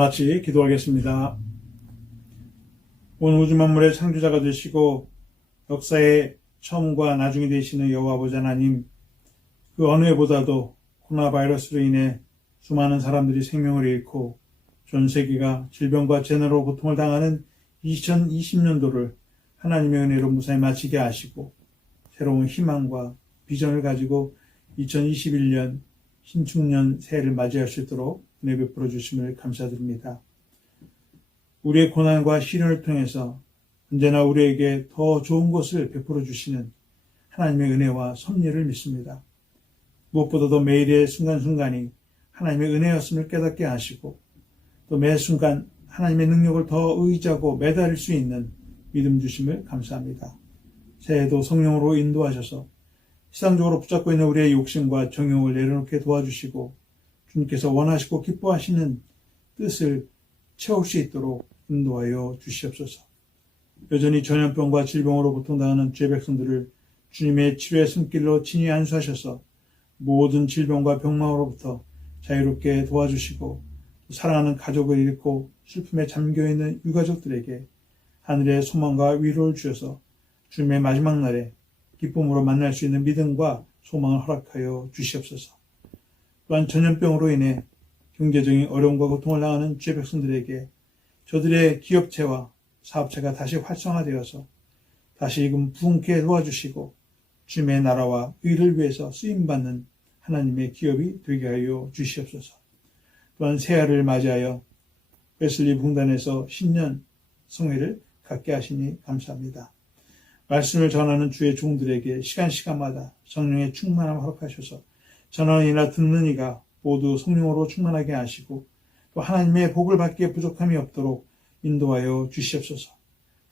같이 기도하겠습니다. 온 우주 만물의 창조자가 되시고 역사의 처음과 나중이 되시는 여호와 아버지 하나님, 그 어느 해보다도 코로나 바이러스로 인해 수많은 사람들이 생명을 잃고 전 세계가 질병과 재난으로 고통을 당하는 2020년도를 하나님의 은혜로 무사히 마치게 하시고 새로운 희망과 비전을 가지고 2021년 신축년 새해를 맞이할 수 있도록 은혜 베풀어 주심을 감사드립니다. 우리의 고난과 시련을 통해서 언제나 우리에게 더 좋은 것을 베풀어 주시는 하나님의 은혜와 섭리를 믿습니다. 무엇보다도 매일의 순간순간이 하나님의 은혜였음을 깨닫게 하시고 또 매 순간 하나님의 능력을 더 의지하고 매달릴 수 있는 믿음 주심을 감사합니다. 새해도 성령으로 인도하셔서 세상적으로 붙잡고 있는 우리의 욕심과 정욕을 내려놓게 도와주시고 주님께서 원하시고 기뻐하시는 뜻을 채울 수 있도록 인도하여 주시옵소서. 여전히 전염병과 질병으로 고통당하는 주의 백성들을 주님의 치료의 손길로 친히 안수하셔서 모든 질병과 병마로부터 자유롭게 도와주시고 사랑하는 가족을 잃고 슬픔에 잠겨있는 유가족들에게 하늘의 소망과 위로를 주셔서 주님의 마지막 날에 기쁨으로 만날 수 있는 믿음과 소망을 허락하여 주시옵소서. 또한 전염병으로 인해 경제적인 어려움과 고통을 당하는 주의 백성들에게 저들의 기업체와 사업체가 다시 활성화되어서 다시금 부흥케 도와주시고 주님의 나라와 의를 위해서 쓰임받는 하나님의 기업이 되게 하여 주시옵소서. 또한 새해를 맞이하여 웨슬리 붕단에서 신년 성회를 갖게 하시니 감사합니다. 말씀을 전하는 주의 종들에게 시간마다 성령의 충만함을 허락하셔서 전하는 이나 듣는 이가 모두 성령으로 충만하게 하시고 또 하나님의 복을 받기에 부족함이 없도록 인도하여 주시옵소서.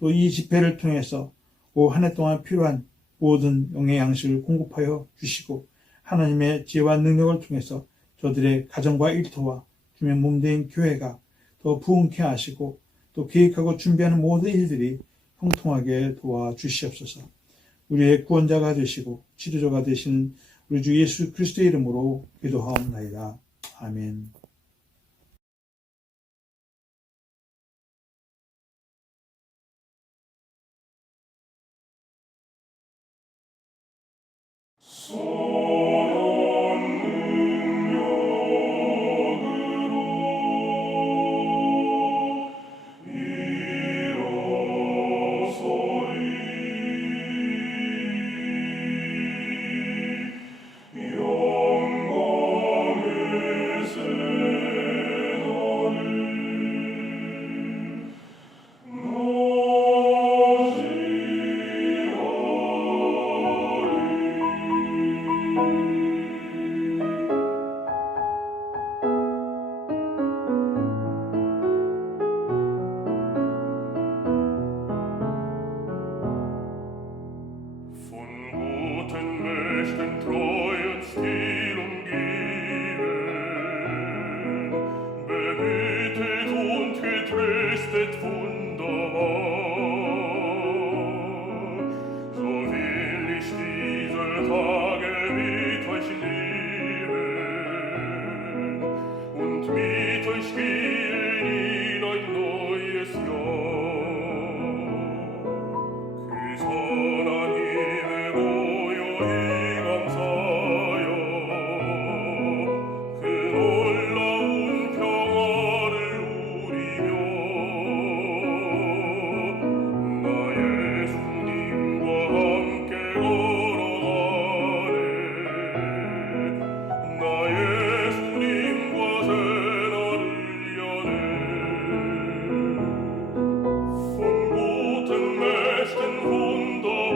또 이 집회를 통해서 올 한 해 동안 필요한 모든 영의 양식을 공급하여 주시고 하나님의 지혜와 능력을 통해서 저들의 가정과 일터와 주의 몸된 교회가 더 부흥케 하시고 또 계획하고 준비하는 모든 일들이 형통하게 도와주시옵소서. 우리의 구원자가 되시고 치료자가 되시는 우리 주 예수 그리스도의 이름으로 기도하옵나이다. 아멘. Von guten Mächten Wunder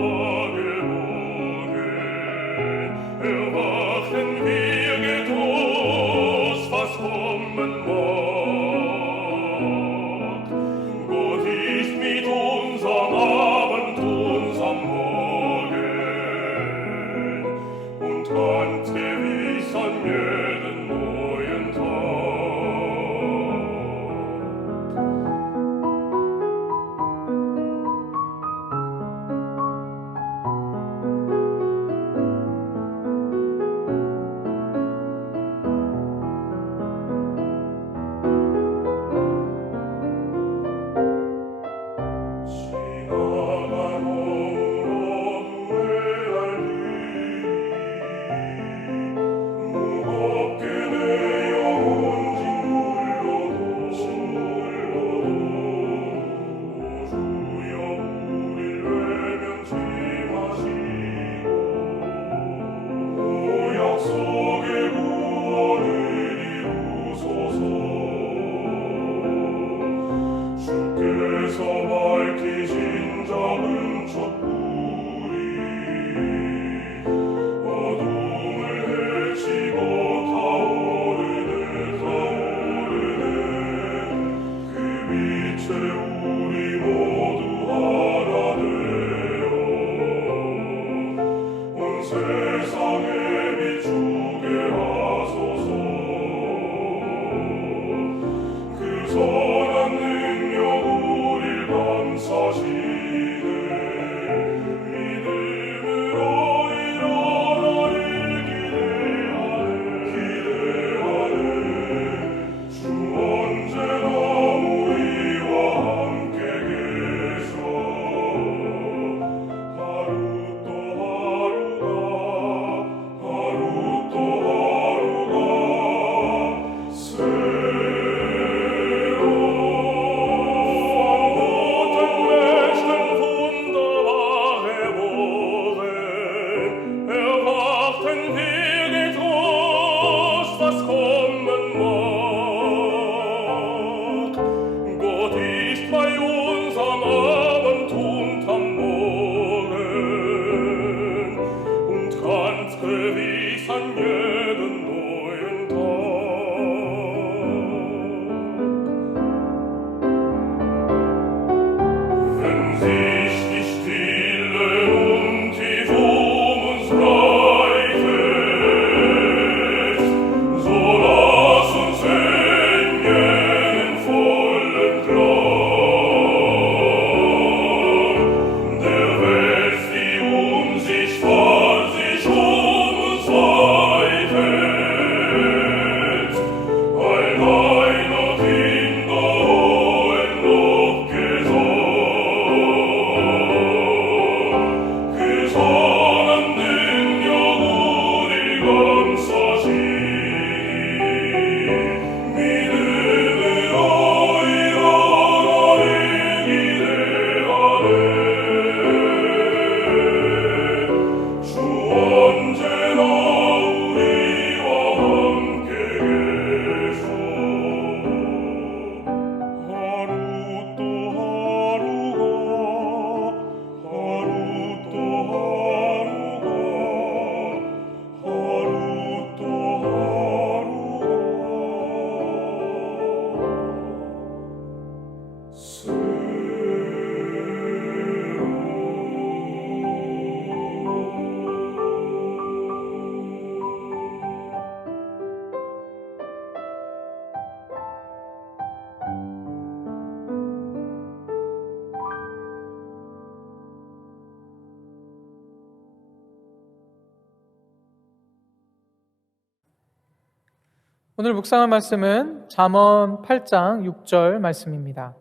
오늘 묵상할 말씀은 잠언 8장 6절 말씀입니다.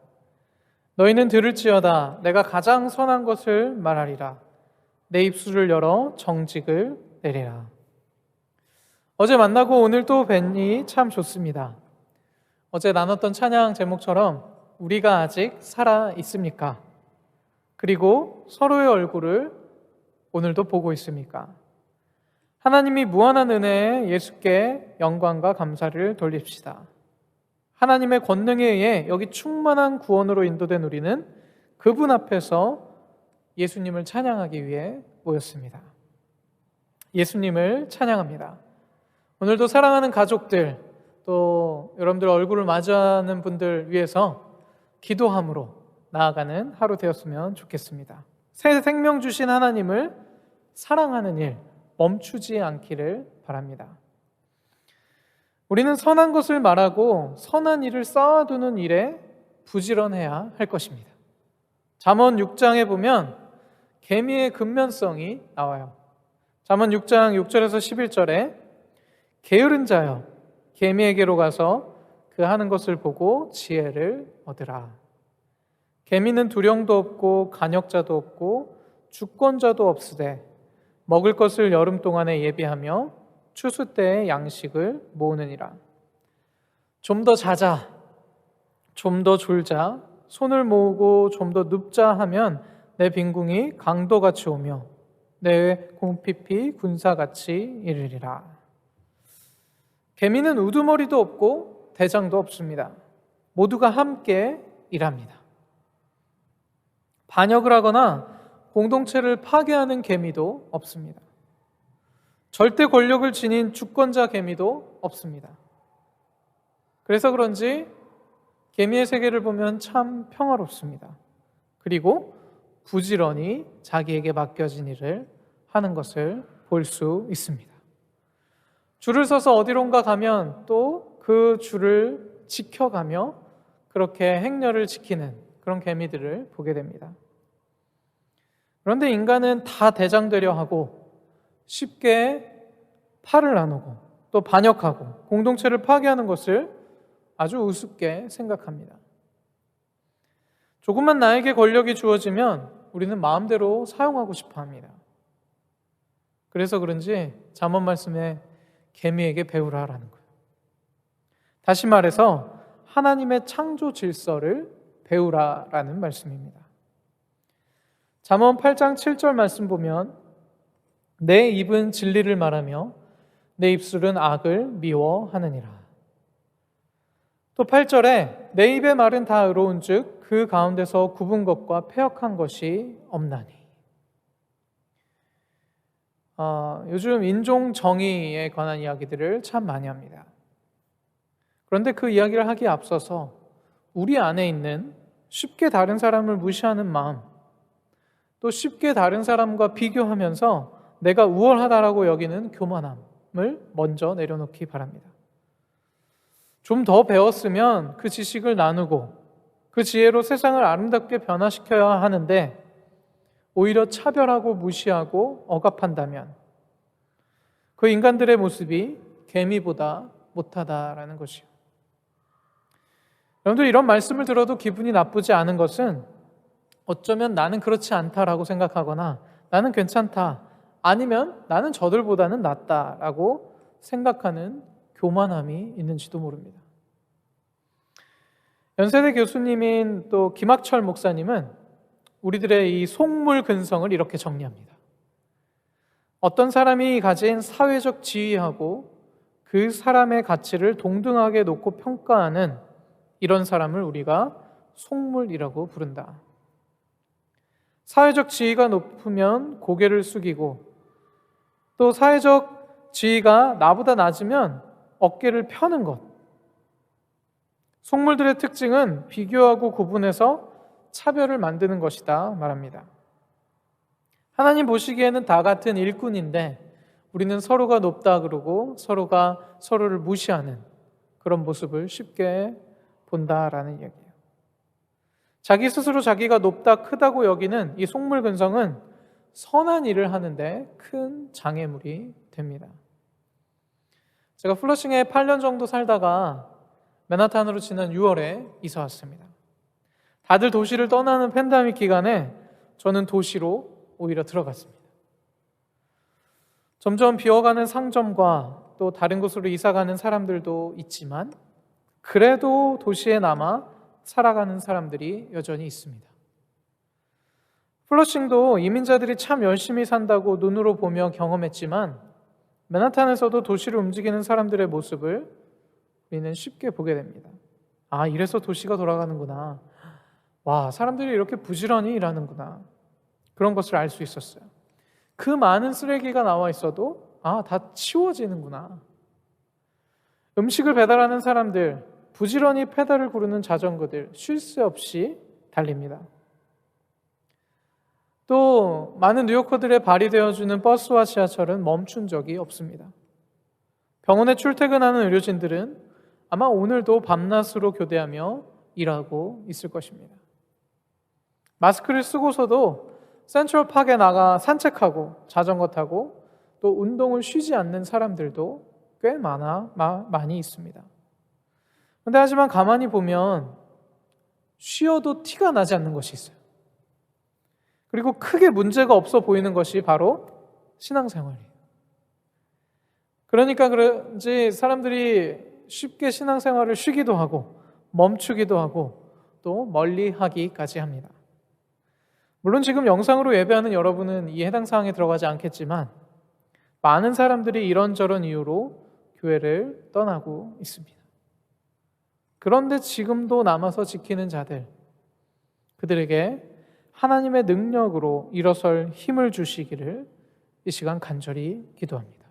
너희는 들을지어다 내가 가장 선한 것을 말하리라. 내 입술을 열어 정직을 내리라. 어제 만나고 오늘 또 뵈니 참 좋습니다. 어제 나눴던 찬양 제목처럼 우리가 아직 살아 있습니까? 그리고 서로의 얼굴을 오늘도 보고 있습니까? 하나님이 무한한 은혜에 예수께 영광과 감사를 돌립시다. 하나님의 권능에 의해 여기 충만한 구원으로 인도된 우리는 그분 앞에서 예수님을 찬양하기 위해 모였습니다. 예수님을 찬양합니다. 오늘도 사랑하는 가족들, 또 여러분들 얼굴을 마주하는 분들 위해서 기도함으로 나아가는 하루 되었으면 좋겠습니다. 새 생명 주신 하나님을 사랑하는 일 멈추지 않기를 바랍니다. 우리는 선한 것을 말하고 선한 일을 쌓아두는 일에 부지런해야 할 것입니다. 잠언 6장에 보면 계미의 근면성이 나와요. 잠언 6장 6절에서 11절에 게으른 자여 계미에게로 가서 그 하는 것을 보고 지혜를 얻으라. 계미는 두령도 없고 간역자도 없고 주권자도 없으되 먹을 것을 여름 동안에 예비하며 추수 때에 양식을 모으느니라. 좀 더 자자, 좀 더 졸자, 손을 모으고 좀 더 눕자 하면 내 빈궁이 강도같이 오며 내 공핍이 군사같이 이르리라. 개미는 우두머리도 없고 대장도 없습니다. 모두가 함께 일합니다. 반역을 하거나 공동체를 파괴하는 개미도 없습니다. 절대 권력을 지닌 주권자 개미도 없습니다. 그래서 그런지 개미의 세계를 보면 참 평화롭습니다. 그리고 부지런히 자기에게 맡겨진 일을 하는 것을 볼 수 있습니다. 줄을 서서 어디론가 가면 또 그 줄을 지켜가며 그렇게 행렬을 지키는 그런 개미들을 보게 됩니다. 그런데 인간은 다 대장되려 하고 쉽게 팔을 나누고 또 반역하고 공동체를 파괴하는 것을 아주 우습게 생각합니다. 조금만 나에게 권력이 주어지면 우리는 마음대로 사용하고 싶어 합니다. 그래서 그런지 잠언 말씀에 개미에게 배우라라는 거예요. 다시 말해서 하나님의 창조 질서를 배우라라는 말씀입니다. 잠언 8장 7절 말씀 보면 내 입은 진리를 말하며 내 입술은 악을 미워하느니라. 또 8절에 내 입의 말은 다 의로운 즉 그 가운데서 굽은 것과 패역한 것이 없나니. 요즘 인종 정의에 관한 이야기들을 참 많이 합니다. 그런데 그 이야기를 하기에 앞서서 우리 안에 있는 쉽게 다른 사람을 무시하는 마음, 또 쉽게 다른 사람과 비교하면서 내가 우월하다라고 여기는 교만함을 먼저 내려놓기 바랍니다. 좀 더 배웠으면 그 지식을 나누고 그 지혜로 세상을 아름답게 변화시켜야 하는데 오히려 차별하고 무시하고 억압한다면 그 인간들의 모습이 개미보다 못하다라는 것이요. 여러분들 이런 말씀을 들어도 기분이 나쁘지 않은 것은 어쩌면 나는 그렇지 않다라고 생각하거나 나는 괜찮다, 아니면 나는 저들보다는 낫다라고 생각하는 교만함이 있는지도 모릅니다. 연세대 교수님인 또 김학철 목사님은 우리들의 이 속물 근성을 이렇게 정리합니다. 어떤 사람이 가진 사회적 지위하고 그 사람의 가치를 동등하게 놓고 평가하는 이런 사람을 우리가 속물이라고 부른다. 사회적 지위가 높으면 고개를 숙이고 또 사회적 지위가 나보다 낮으면 어깨를 펴는 것. 속물들의 특징은 비교하고 구분해서 차별을 만드는 것이다 말합니다. 하나님 보시기에는 다 같은 일꾼인데 우리는 서로가 높다 그러고 서로가 서로를 무시하는 그런 모습을 쉽게 본다라는 이야기예요. 자기 스스로 자기가 높다 크다고 여기는 이 속물 근성은 선한 일을 하는데 큰 장애물이 됩니다. 제가 플러싱에 8년 정도 살다가 맨하탄으로 지난 6월에 이사 왔습니다. 다들 도시를 떠나는 팬데믹 기간에 저는 도시로 오히려 들어갔습니다. 점점 비어가는 상점과 또 다른 곳으로 이사가는 사람들도 있지만 그래도 도시에 남아 살아가는 사람들이 여전히 있습니다. 플러싱도 이민자들이 참 열심히 산다고 눈으로 보며 경험했지만 맨하탄에서도 도시를 움직이는 사람들의 모습을 우리는 쉽게 보게 됩니다. 아, 이래서 도시가 돌아가는구나. 와, 사람들이 이렇게 부지런히 일하는구나. 그런 것을 알 수 있었어요. 그 많은 쓰레기가 나와 있어도 다 치워지는구나. 음식을 배달하는 사람들, 부지런히 페달을 구르는 자전거들 쉴 새 없이 달립니다. 또 많은 뉴요커들의 발이 되어주는 버스와 지하철은 멈춘 적이 없습니다. 병원에 출퇴근하는 의료진들은 아마 오늘도 밤낮으로 교대하며 일하고 있을 것입니다. 마스크를 쓰고서도 센트럴파크에 나가 산책하고 자전거 타고 또 운동을 쉬지 않는 사람들도 꽤 많이 있습니다. 그런데 하지만 가만히 보면 쉬어도 티가 나지 않는 것이 있어요. 그리고 크게 문제가 없어 보이는 것이 바로 신앙생활이에요. 그러니까 그런지 사람들이 쉽게 신앙생활을 쉬기도 하고 멈추기도 하고 또 멀리하기까지 합니다. 물론 지금 영상으로 예배하는 여러분은 이 해당 사항에 들어가지 않겠지만 많은 사람들이 이런저런 이유로 교회를 떠나고 있습니다. 그런데 지금도 남아서 지키는 자들, 그들에게 하나님의 능력으로 일어설 힘을 주시기를 이 시간 간절히 기도합니다.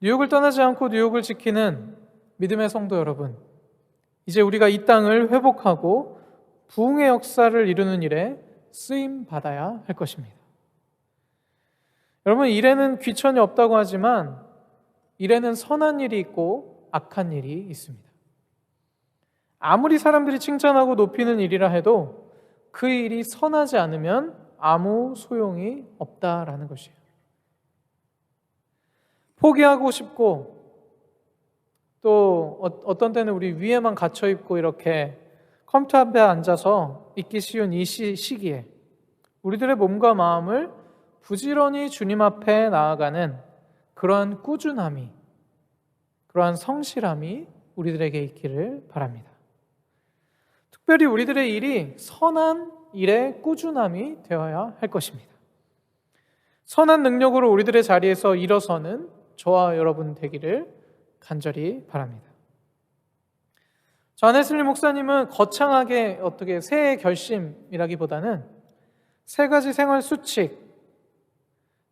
뉴욕을 떠나지 않고 뉴욕을 지키는 믿음의 성도 여러분, 이제 우리가 이 땅을 회복하고 부흥의 역사를 이루는 일에 쓰임 받아야 할 것입니다. 여러분, 일에는 귀천이 없다고 하지만 일에는 선한 일이 있고 악한 일이 있습니다. 아무리 사람들이 칭찬하고 높이는 일이라 해도 그 일이 선하지 않으면 아무 소용이 없다라는 것이에요. 포기하고 싶고 또 어떤 때는 우리 위에만 갇혀 있고 이렇게 컴퓨터 앞에 앉아서 있기 쉬운 이 시기에 우리들의 몸과 마음을 부지런히 주님 앞에 나아가는 그러한 꾸준함이, 그러한 성실함이 우리들에게 있기를 바랍니다. 특별히 우리들의 일이 선한 일의 꾸준함이 되어야 할 것입니다. 선한 능력으로 우리들의 자리에서 일어서는 저와 여러분 되기를 간절히 바랍니다. 존 웨슬리 목사님은 거창하게 어떻게 새해 결심이라기보다는 세 가지 생활 수칙,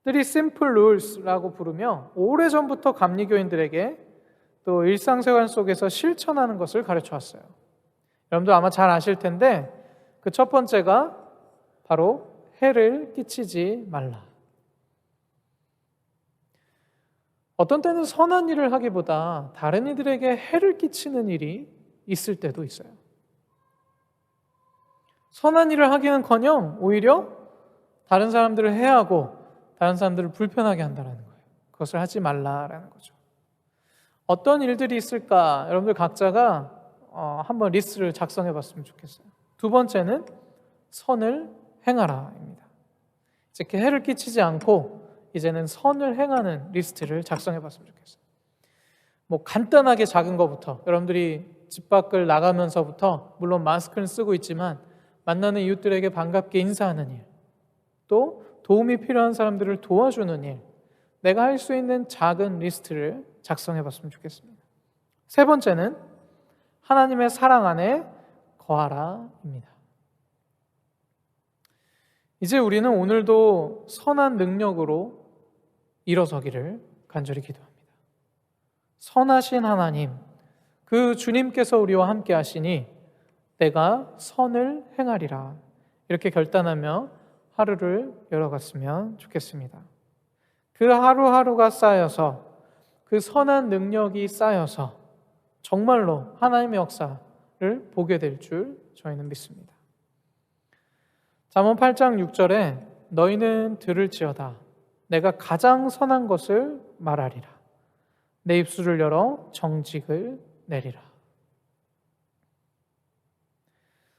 simple rules라고 부르며 오래전부터 감리교인들에게 또 일상생활 속에서 실천하는 것을 가르쳐 왔어요. 여러분도 아마 잘 아실 텐데 그 첫 번째가 바로 해를 끼치지 말라. 어떤 때는 선한 일을 하기보다 다른 이들에게 해를 끼치는 일이 있을 때도 있어요. 선한 일을 하기는커녕 오히려 다른 사람들을 해하고 다른 사람들을 불편하게 한다는 거예요. 그것을 하지 말라라는 거죠. 어떤 일들이 있을까? 여러분들 각자가 한번 리스트를 작성해 봤으면 좋겠어요. 두 번째는 선을 행하라입니다. 이제 해를 끼치지 않고 이제는 선을 행하는 리스트를 작성해 봤으면 좋겠어요. 간단하게 작은 것부터, 여러분들이 집 밖을 나가면서부터 물론 마스크는 쓰고 있지만 만나는 이웃들에게 반갑게 인사하는 일, 또 도움이 필요한 사람들을 도와주는 일, 내가 할 수 있는 작은 리스트를 작성해 봤으면 좋겠습니다. 세 번째는 하나님의 사랑 안에 거하라입니다. 이제 우리는 오늘도 선한 능력으로 일어서기를 간절히 기도합니다. 선하신 하나님, 그 주님께서 우리와 함께 하시니 내가 선을 행하리라, 이렇게 결단하며 하루를 열어갔으면 좋겠습니다. 그 하루하루가 쌓여서 그 선한 능력이 쌓여서 정말로 하나님의 역사를 보게 될 줄 저희는 믿습니다. 잠언 8장 6절에 너희는 들을지어다 내가 가장 선한 것을 말하리라. 내 입술을 열어 정직을 내리라.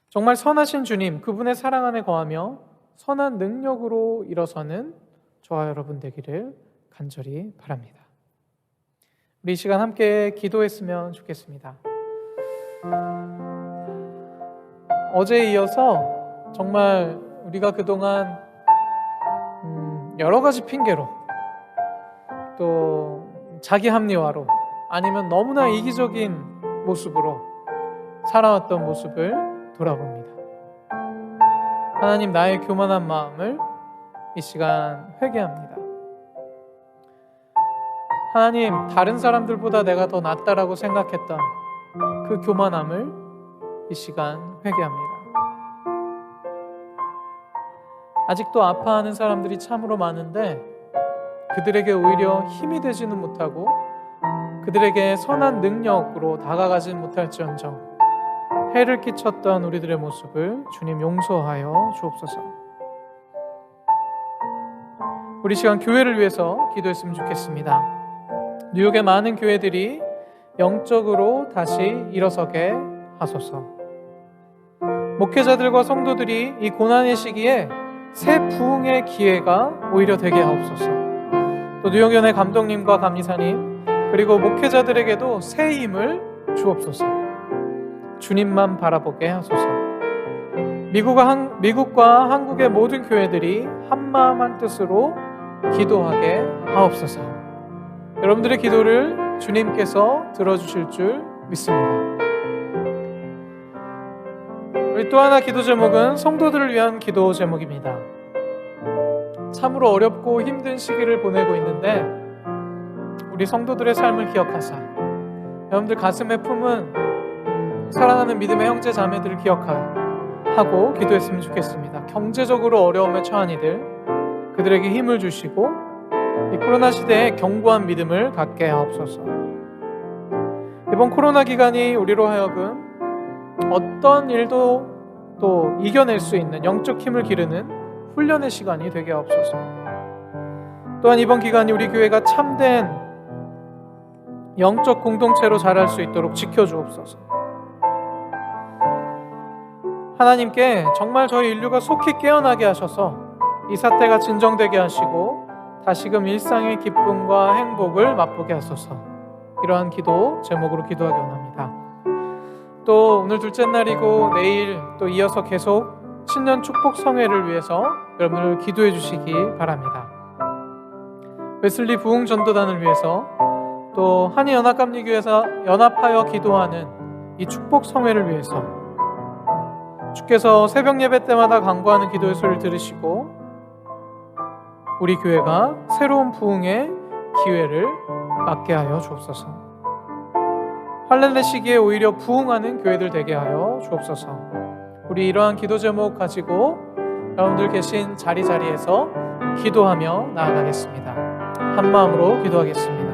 정말 선하신 주님, 그분의 사랑 안에 거하며 선한 능력으로 일어서는 저와 여러분 되기를 간절히 바랍니다. 우리 이 시간 함께 기도했으면 좋겠습니다. 어제에 이어서 정말 우리가 그동안 여러 가지 핑계로 또 자기 합리화로 아니면 너무나 이기적인 모습으로 살아왔던 모습을 돌아봅니다. 하나님, 나의 교만한 마음을 이 시간 회개합니다. 하나님, 다른 사람들보다 내가 더 낫다라고 생각했던 그 교만함을 이 시간 회개합니다. 아직도 아파하는 사람들이 참으로 많은데 그들에게 오히려 힘이 되지는 못하고 그들에게 선한 능력으로 다가가진 못할지언정 해를 끼쳤던 우리들의 모습을 주님 용서하여 주옵소서. 우리 시간 교회를 위해서 기도했으면 좋겠습니다. 뉴욕의 많은 교회들이 영적으로 다시 일어서게 하소서. 목회자들과 성도들이 이 고난의 시기에 새 부흥의 기회가 오히려 되게 하옵소서. 또 뉴욕연의 감독님과 감리사님 그리고 목회자들에게도 새 힘을 주옵소서. 주님만 바라보게 하소서. 미국과 한국의 모든 교회들이 한마음 한뜻으로 기도하게 하옵소서. 여러분들의 기도를 주님께서 들어주실 줄 믿습니다. 우리 또 하나 기도 제목은 성도들을 위한 기도 제목입니다. 참으로 어렵고 힘든 시기를 보내고 있는데 우리 성도들의 삶을 기억하사 여러분들 가슴에 품은 사랑하는 믿음의 형제 자매들을 기억하고 기도했으면 좋겠습니다. 경제적으로 어려움에 처한 이들 그들에게 힘을 주시고 이 코로나 시대에 견고한 믿음을 갖게 하옵소서. 이번 코로나 기간이 우리로 하여금 어떤 일도 또 이겨낼 수 있는 영적 힘을 기르는 훈련의 시간이 되게 하옵소서. 또한 이번 기간이 우리 교회가 참된 영적 공동체로 자랄 수 있도록 지켜주옵소서. 하나님께 정말 저희 인류가 속히 깨어나게 하셔서 이 사태가 진정되게 하시고 다시금 일상의 기쁨과 행복을 맛보게 하소서. 이러한 기도 제목으로 기도하기 원합니다. 또 오늘 둘째 날이고 내일 또 이어서 계속 신년 축복 성회를 위해서 여러분들 기도해 주시기 바랍니다. 웨슬리 부흥 전도단을 위해서 또 한의연합감리교회에서 연합하여 기도하는 이 축복 성회를 위해서 주께서 새벽 예배 때마다 간구하는 기도의 소리를 들으시고 우리 교회가 새로운 부흥의 기회를 맞게 하여 주옵소서. 환난의 시기에 오히려 부흥하는 교회들 되게 하여 주옵소서. 우리 이러한 기도 제목 가지고 여러분들 계신 자리에서 기도하며 나아가겠습니다. 한 마음으로 기도하겠습니다.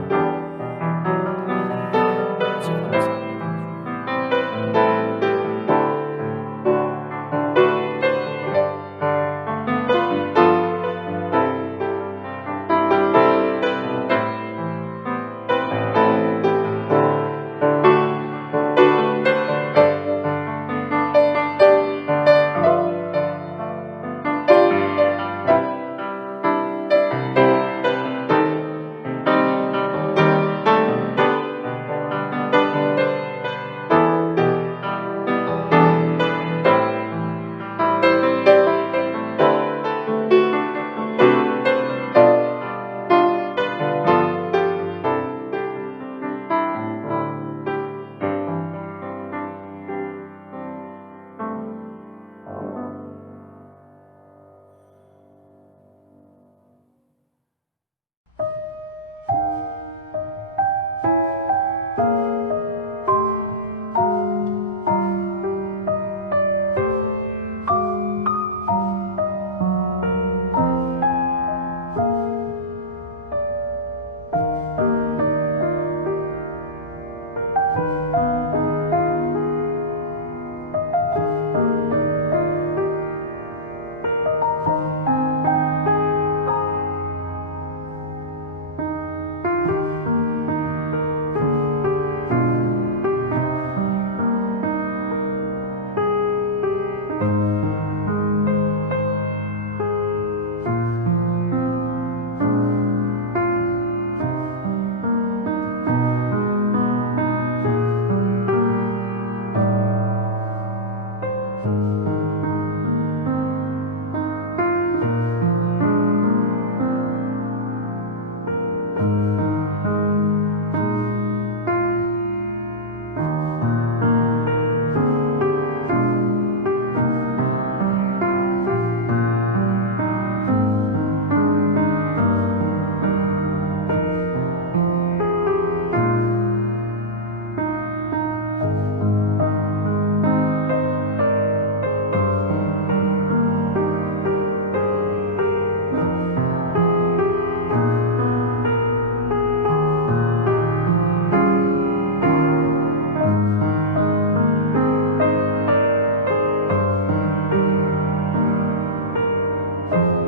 있습니다.